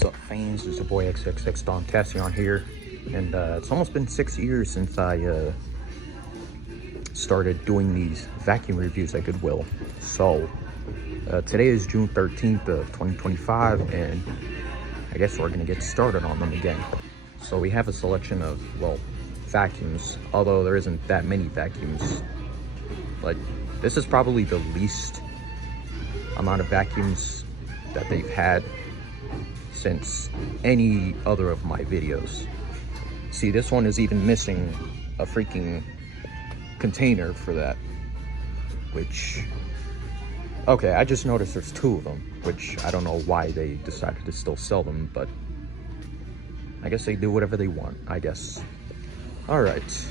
What's up, fans? It's your boy XXX Don Tassion here, and it's almost been 6 years since I started doing these vacuum reviews at Goodwill. So today is June 13th of 2025, and I guess we're gonna get started on them again. So we have a selection of, well, vacuums, although there isn't that many vacuums. Like, this is probably the least amount of vacuums that they've had since any other of my videos. See, this one is even missing a freaking container for that, which, okay, I just noticed there's two of them, which I don't know why they decided to still sell them, but I guess they do whatever they want, I guess. All right,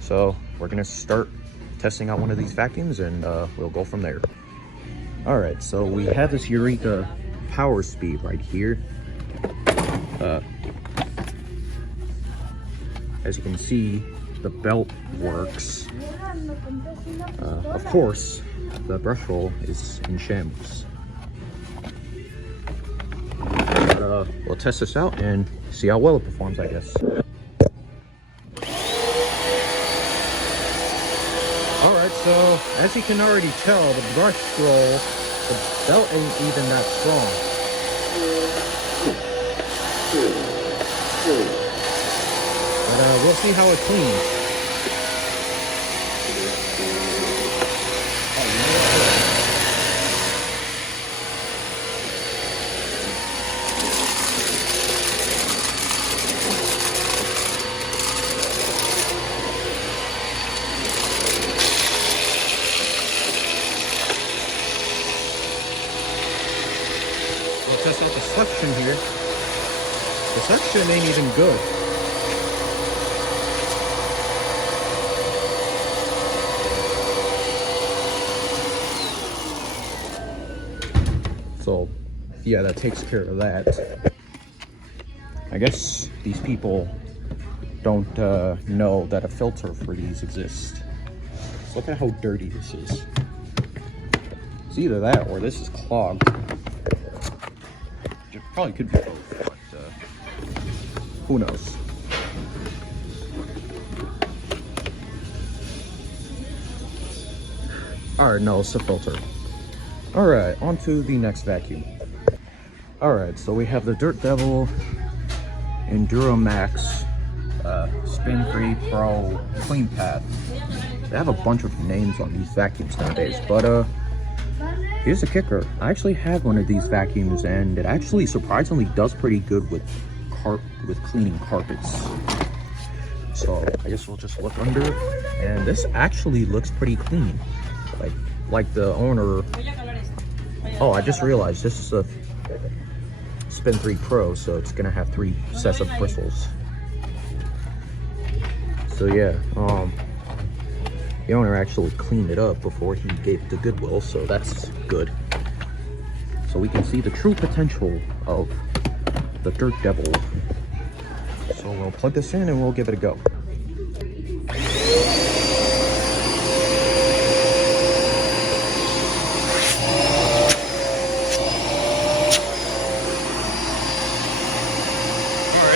so we're gonna start testing out one of these vacuums, and we'll go from there. All right, so we have this Eureka Power Speed right here. As you can see, the belt works. Of course, the brush roll is in shambles. But, we'll test this out and see how well it performs, I guess. Alright, so as you can already tell, the brush roll, the belt ain't even that strong. But we'll see how it cleans. We'll test out the suction here. The suction ain't even good. So, yeah, that takes care of that. I guess these people don't know that a filter for these exists. So look at how dirty this is. It's either that or this is clogged. It probably could be both, but who knows? Alright, no, it's the filter. Alright, on to the next vacuum. Alright, so we have the Dirt Devil Enduro Max Spin Free Pro Clean Path. They have a bunch of names on these vacuums nowadays, but here's the kicker. I actually have one of these vacuums, and it actually surprisingly does pretty good with cleaning carpets. So I guess we'll just look under, and this actually looks pretty clean. Like the owner. Oh, I just realized this is a Spin 3 Pro, so it's gonna have 3 sets of bristles. So yeah, the owner actually cleaned it up before he gave it to Goodwill, so that's good. So we can see the true potential of the Dirt Devil. So we'll plug this in and we'll give it a go. Alright,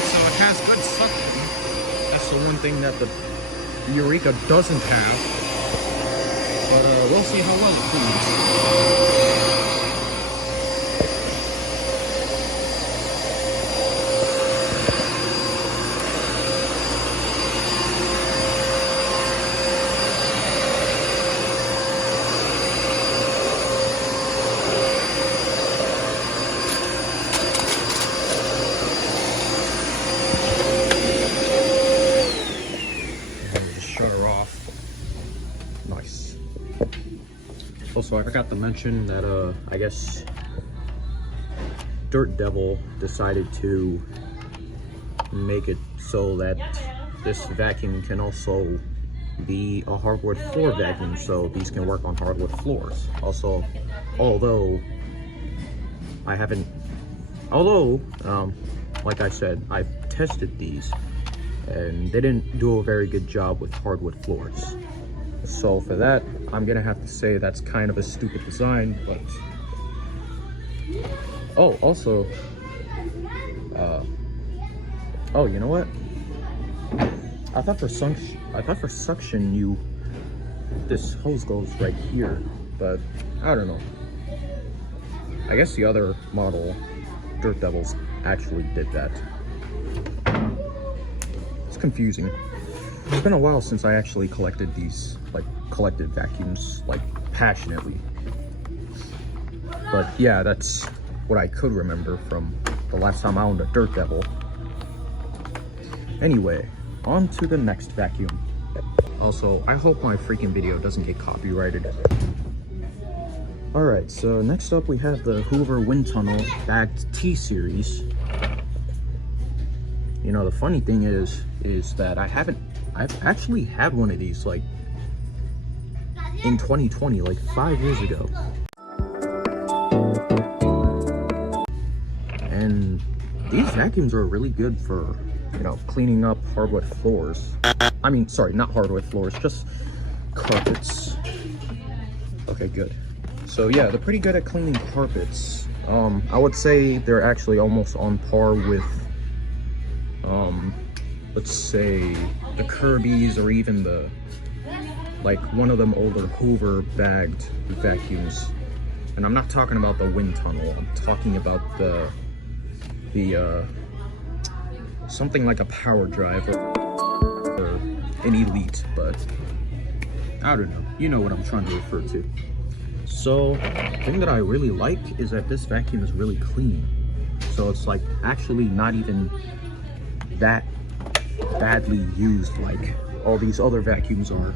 so it has good suction. That's the one thing that the Eureka doesn't have. But we'll see how well it cleans. Nice. Also, I forgot to mention that I guess Dirt Devil decided to make it so that this vacuum can also be a hardwood floor vacuum, so these can work on hardwood floors. Also, although like I said, I've tested these and they didn't do a very good job with hardwood floors. So for that, I'm gonna have to say that's kind of a stupid design, but Oh, also, oh, you know what? I thought for suction, this hose goes right here, but I don't know. I guess the other model, Dirt Devils, actually did that. It's confusing. It's been a while since I actually collected vacuums, like, passionately. But yeah, that's what I could remember from the last time I owned a Dirt Devil. Anyway, on to the next vacuum. Also, I hope my freaking video doesn't get copyrighted. Alright, so next up we have the Hoover Wind Tunnel bagged T-Series. You know, the funny thing is that I've actually had one of these, like, in 2020, like 5 years ago. And these vacuums are really good for, you know, cleaning up hardwood floors. I mean, sorry, not hardwood floors, just carpets. Okay, good. So yeah, they're pretty good at cleaning carpets. I would say they're actually almost on par with, let's say, the Kirby's, or even the, like, one of them older Hoover bagged vacuums. And I'm not talking about the wind tunnel, I'm talking about the something like a power drive or an elite, but I don't know, you know what I'm trying to refer to. So the thing that I really like is that this vacuum is really clean. So it's like actually not even that badly used like all these other vacuums are.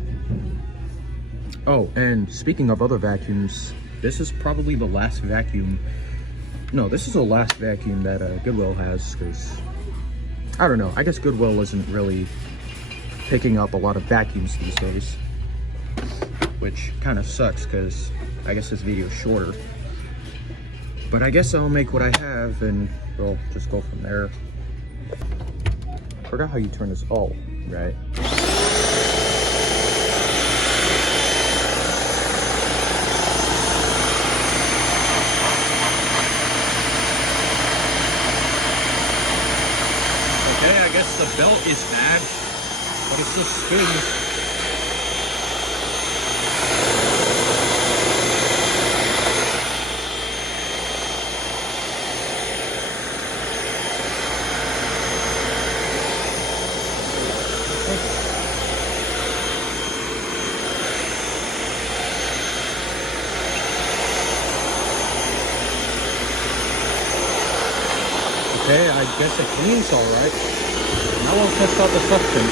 Oh, and speaking of other vacuums, this is probably the last vacuum. No, this is the last vacuum that Goodwill has, because I don't know, I guess Goodwill isn't really picking up a lot of vacuums these days, which kind of sucks because I guess this video is shorter. But I guess I'll make what I have and we'll just go from there. Forgot how you turn this. Oh, right. Okay, I guess the belt is bad, but it's just spins. Okay, I guess it cleans all right. Now I'll test out the suction.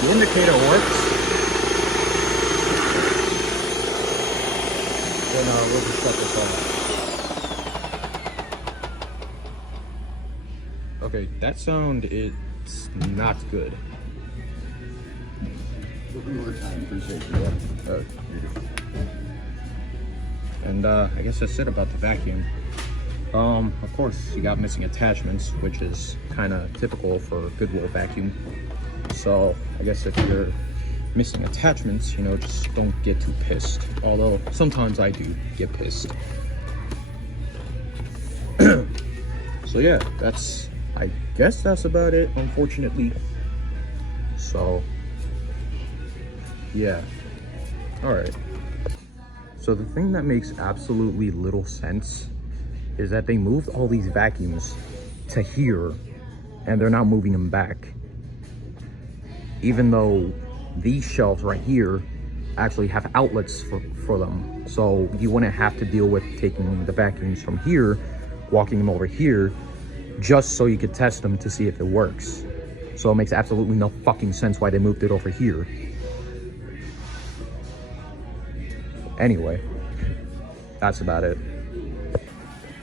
The indicator works. Then we'll just shut this off. Okay, that sound is not good. One more time, appreciate you. And I guess that's it about the vacuum. Of course, you got missing attachments, which is kind of typical for Goodwill vacuum. So I guess if you're missing attachments, you know, just don't get too pissed. Although sometimes I do get pissed. So yeah, I guess that's about it, unfortunately. So yeah, all right. So the thing that makes absolutely little sense is that they moved all these vacuums to here and they're not moving them back, even though these shelves right here actually have outlets for them. So you wouldn't have to deal with taking the vacuums from here, walking them over here, just so you could test them to see if it works. So it makes absolutely no fucking sense why they moved it over here. Anyway, that's about it.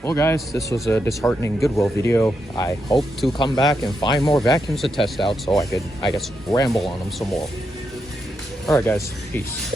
Well guys, this was a disheartening Goodwill video. I hope to come back and find more vacuums to test out so I could, I guess, ramble on them some more. Alright guys, peace.